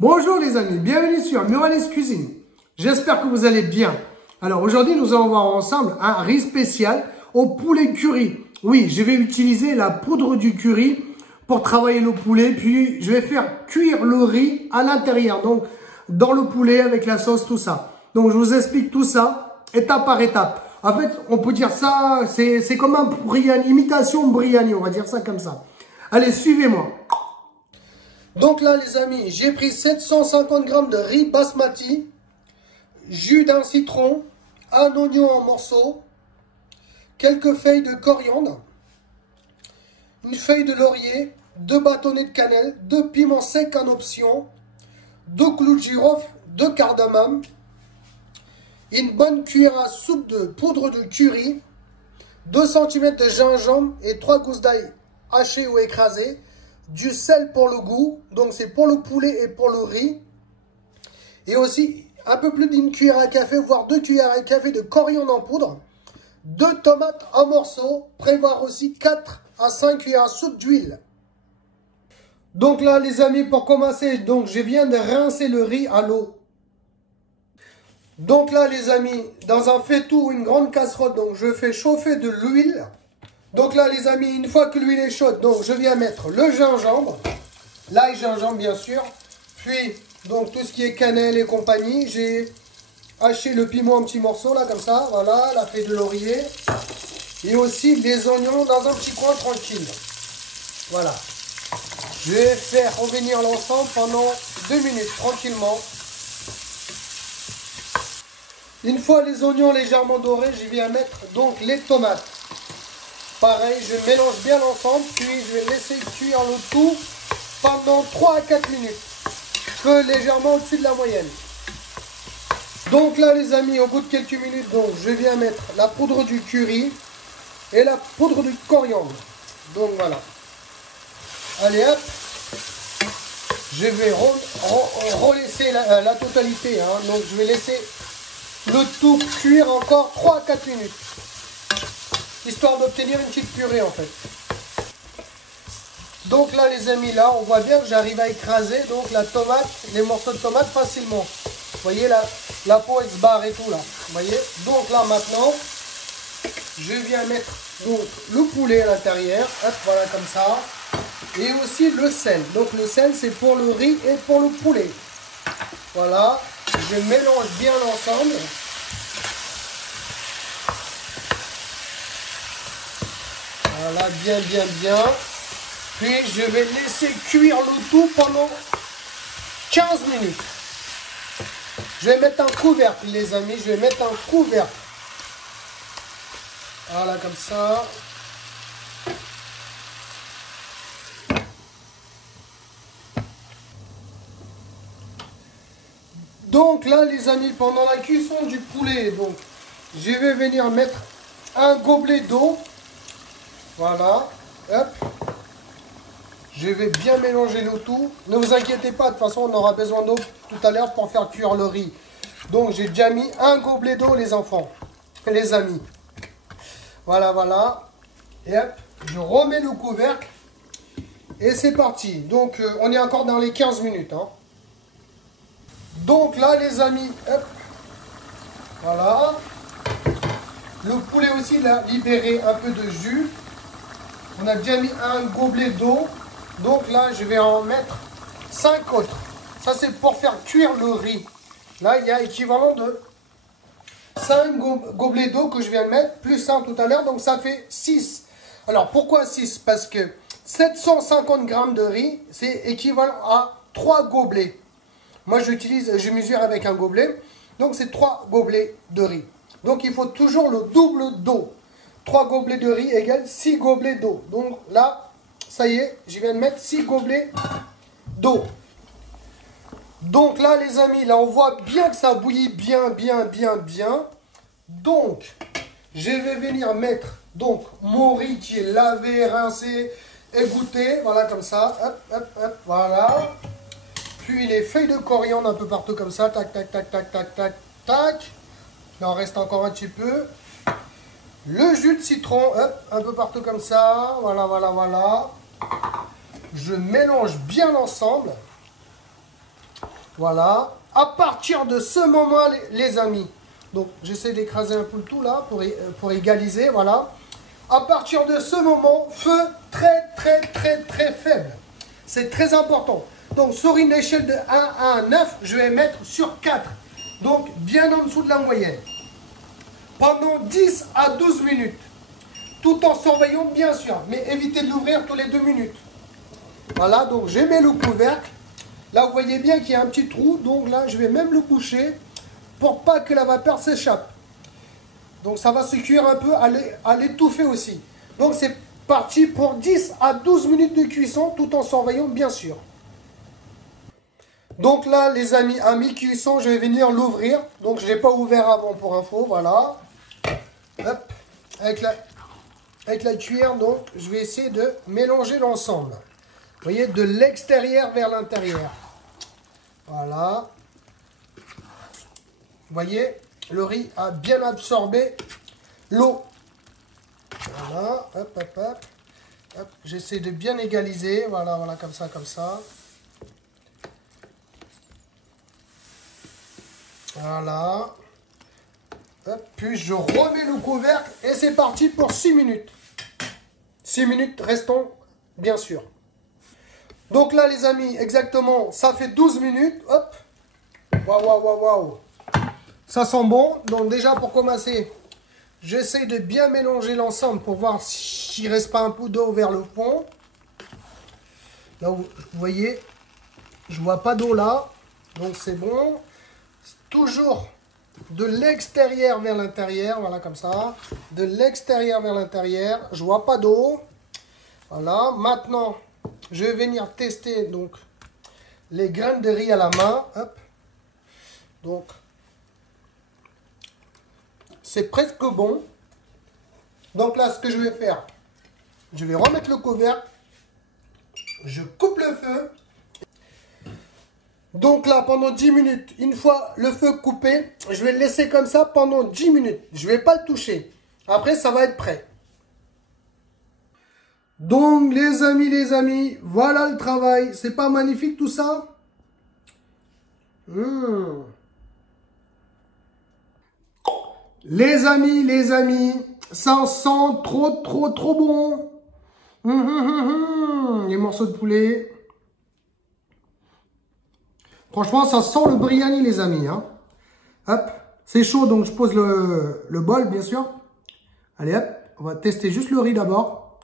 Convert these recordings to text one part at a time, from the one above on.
Bonjour les amis, bienvenue sur Murales Cuisine. J'espère que vous allez bien. Alors aujourd'hui, nous allons voir ensemble un riz spécial au poulet curry. Oui, je vais utiliser la poudre du curry pour travailler le poulet, puis je vais faire cuire le riz à l'intérieur, donc dans le poulet avec la sauce, tout ça. Donc je vous explique tout ça, étape par étape. En fait, on peut dire ça, c'est comme un biryani, imitation biryani, on va dire ça comme ça. Allez, suivez-moi. Donc là, les amis, j'ai pris 750 g de riz basmati, jus d'un citron, un oignon en morceaux, quelques feuilles de coriandre, une feuille de laurier, 2 bâtonnets de cannelle, 2 piments secs en option, 2 clous de girofle, 2 cardamome, une bonne cuillère à soupe de poudre de curry, 2 cm de gingembre et 3 gousses d'ail hachées ou écrasées, du sel pour le goût, donc c'est pour le poulet et pour le riz, et aussi un peu plus d'une cuillère à café, voire 2 cuillères à café de coriandre en poudre, 2 tomates en morceaux, prévoir aussi 4 à 5 cuillères à soupe d'huile. Donc là les amis, pour commencer, donc je viens de rincer le riz à l'eau. Donc là les amis, dans un faitout ou une grande casserole, donc je fais chauffer de l'huile. Donc là les amis, une fois que l'huile est chaude, donc je viens mettre le gingembre, l'ail gingembre bien sûr, puis donc tout ce qui est cannelle et compagnie. J'ai haché le piment en petits morceaux là comme ça, voilà, la feuille de laurier, et aussi les oignons dans un petit coin tranquille. Voilà. Je vais faire revenir l'ensemble pendant 2 minutes tranquillement. Une fois les oignons légèrement dorés, je viens mettre donc les tomates. Pareil, je mélange bien l'ensemble, puis je vais laisser cuire le tout pendant 3 à 4 minutes. Feu légèrement au-dessus de la moyenne. Donc là les amis, au bout de quelques minutes, donc je viens mettre la poudre du curry et la poudre du coriandre. Donc voilà. Allez hop. Je vais relaisser la totalité. Donc je vais laisser le tout cuire encore 3 à 4 minutes. Histoire d'obtenir une petite purée en fait. Donc là les amis, là on voit bien que j'arrive à écraser donc la tomate, les morceaux de tomate facilement. Vous voyez la peau elle se barre et tout là. Vous voyez. Donc là maintenant, je viens mettre donc le poulet à l'intérieur. Hop, voilà comme ça. Et aussi le sel. Donc le sel c'est pour le riz et pour le poulet. Voilà. Je mélange bien l'ensemble. Voilà, bien. Puis je vais laisser cuire le tout pendant 15 minutes. Je vais mettre un couvercle les amis, je vais mettre un couvercle. Voilà, comme ça. Donc là les amis, pendant la cuisson du poulet, donc je vais venir mettre un gobelet d'eau. Voilà, hop. Je vais bien mélanger le tout. Ne vous inquiétez pas, de toute façon on aura besoin d'eau tout à l'heure pour faire cuire le riz. Donc j'ai déjà mis un gobelet d'eau les enfants, les amis. Voilà. Et hop, je remets le couvercle. Et c'est parti. Donc on est encore dans les 15 minutes. Donc là les amis, hop. Voilà. Le poulet aussi il a libéré un peu de jus. On a déjà mis un gobelet d'eau. Donc là, je vais en mettre 5 autres. Ça, c'est pour faire cuire le riz. Là, il y a équivalent de 5 gobelets d'eau que je viens de mettre, plus 1 tout à l'heure. Donc ça fait 6. Alors, pourquoi 6? Parce que 750 g de riz, c'est équivalent à 3 gobelets. Moi, je mesure avec un gobelet. Donc, c'est 3 gobelets de riz. Donc, il faut toujours le double d'eau. 3 gobelets de riz égale 6 gobelets d'eau. Donc là, ça y est, je viens de mettre 6 gobelets d'eau. Donc là, les amis, là, on voit bien que ça bouillit bien. Donc, je vais venir mettre donc mon riz qui est lavé, rincé, égoutté. Voilà, comme ça. Hop, voilà. Puis les feuilles de coriandre un peu partout comme ça. Tac. Il en reste encore un petit peu. Le jus de citron, hop, un peu partout comme ça, voilà. Je mélange bien l'ensemble. Voilà. À partir de ce moment, les amis, donc j'essaie d'écraser un peu le tout là pour égaliser, voilà. À partir de ce moment, feu très faible. C'est très important. Donc sur une échelle de 1 à 9, je vais mettre sur 4. Donc bien en dessous de la moyenne. Pendant 10 à 12 minutes. Tout en surveillant bien sûr. Mais évitez de l'ouvrir tous les 2 minutes. Voilà, donc je mets le couvercle. Là, vous voyez bien qu'il y a un petit trou. Donc là, je vais même le coucher pour pas que la vapeur s'échappe. Donc ça va se cuire un peu à l'étouffer aussi. Donc c'est parti pour 10 à 12 minutes de cuisson tout en surveillant bien sûr. Donc là les amis, à mi-cuisson, je vais venir l'ouvrir. Donc je n'ai pas ouvert avant pour info, voilà. Hop, avec la cuillère, donc je vais essayer de mélanger l'ensemble. Vous voyez, de l'extérieur vers l'intérieur. Voilà. Vous voyez, le riz a bien absorbé l'eau. Voilà, hop. J'essaie de bien égaliser. Voilà, comme ça. Voilà. Hop, puis je remets le couvercle et c'est parti pour 6 minutes. 6 minutes restons, bien sûr. Donc là, les amis, exactement, ça fait 12 minutes. Hop. Waouh. Ça sent bon. Donc déjà, pour commencer, j'essaie de bien mélanger l'ensemble pour voir s'il ne reste pas un peu d'eau vers le fond. Là, vous voyez, je vois pas d'eau là. Donc c'est bon. Toujours de l'extérieur vers l'intérieur. Voilà, comme ça. De l'extérieur vers l'intérieur. Je vois pas d'eau. Voilà. Maintenant, je vais venir tester donc les graines de riz à la main. Hop. Donc, c'est presque bon. Donc là, ce que je vais faire, je vais remettre le couvercle. Je coupe le feu. Donc là, pendant 10 minutes, une fois le feu coupé, je vais le laisser comme ça pendant 10 minutes. Je ne vais pas le toucher. Après, ça va être prêt. Donc, les amis, voilà le travail. C'est pas magnifique tout ça? Les amis, ça sent trop bon. Les morceaux de poulet. Franchement, ça sent le biryani, les amis. Hein. Hop, c'est chaud, donc je pose le bol, bien sûr. Allez, hop, on va tester juste le riz d'abord.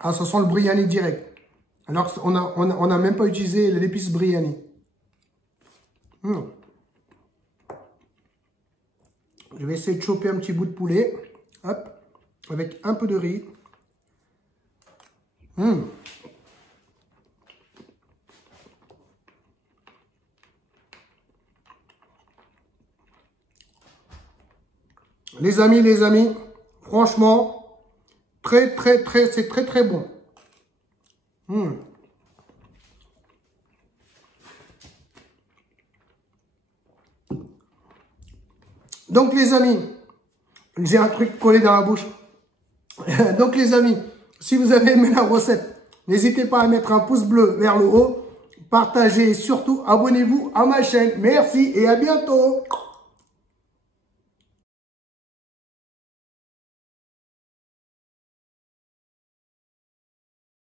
Ah, ça sent le biryani direct. Alors qu'on n'a même pas utilisé l'épice biryani. Je vais essayer de choper un petit bout de poulet. Hop, avec un peu de riz. Les amis, franchement, c'est très bon. Donc les amis, j'ai un truc collé dans la bouche. Donc les amis, si vous avez aimé la recette, n'hésitez pas à mettre un pouce bleu vers le haut, partagez et surtout abonnez-vous à ma chaîne. Merci et à bientôt.